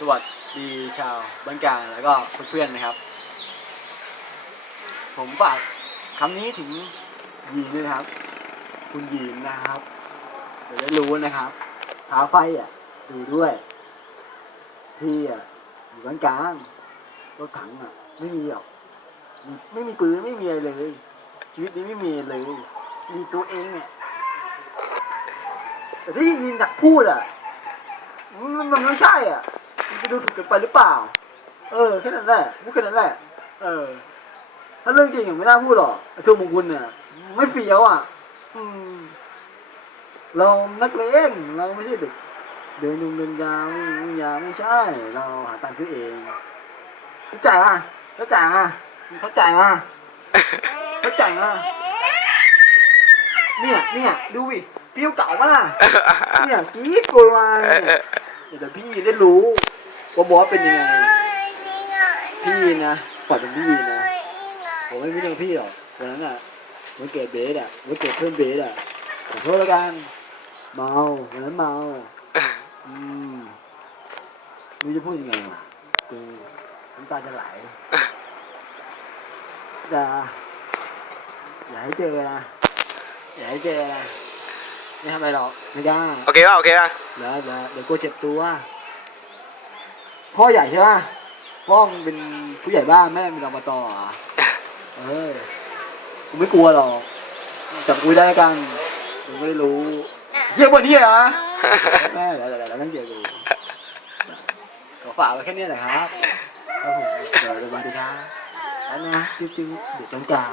สวัสดีชาวบ้านกลางแล้วก็เพื่อนๆนะครับ ผมฝากคำนี้ถึงยีนด้วยนะครับ คุณยีนนะครับเดี๋ยวได้รู้นะครับท้าไฟอะดูด้วย พี่อะอยู่บ้านกลางรถถังอะ ไม่มีหรอกไม่มีปืนไม่มีอะไรเลย ชีวิตนี้ไม่มีเลย มีตัวเองเนี่ยแต่ที่ยินอยากพูดอะ มันมันไม่ใช่อะ มันจะดูถูกกันไปหรือเปล่า เออแค่นั้นแหละพูดแค่นั้นแหละ เออ ถ้าเรื่องจริงอย่างไม่น่าพูดหรอกไอ้ตัวมงคุณเนี่ย ไม่เฟี้ยวอะ อืม เรานักเลงเราไม่ใช่เด็กเดินดุงเดินยาวอยาไม่ใช่ เราหาตังค์ซื้อเองเข้าใจป่ะเข้าใจป่ะเข้าใจป่ะเข้าใจป่ะเนี่ยเนี่ยดูวิพี่เก่ามาละเนี่ยกรีดโกลมาเนี่ยเดี๋ยวพี่ได้รู้ ว่าบอสเป็นยังไง พี่นะปล่อยเป็นพี่นะ ผมไม่มีเรื่องพี่หรอกวันนั้นอะวันเกิดเบสอะวันเกิดเพื่อนเบสอะขอโทษแล้วกัน เมาวันนั้นเมาอืมไมึงจะพูดยังไงวะคือน้ำตาจะไหลจะอย่าให้เจอนะอย่าให้เจอนะไม่ทำอะไรหรอกไม่ได้โอเคป่ะโอเคป่ะเดี๋ยวเดี๋ยวเดี๋ยวกลัวเจ็บตัว พ่อใหญ่ใช่ป่ะพ่อมึงเป็นผู้ใหญ่บ้านแม่เป็นอบตอะเออกูไม่กลัวหรอกจับกูได้กันมึงไม่ได้รู้เยี่ยมกว่านี้เหรอแม่เดี๋ยวเดี๋ยวเดี๋ยวนั่งเจอกูขอฝากไว้แค่นี้แหละครับครับผมเดี๋ยวเดี๋ยวสวัสดีครับแล้วนะจิ๊บจิ๊บเดี๋ยวจังกา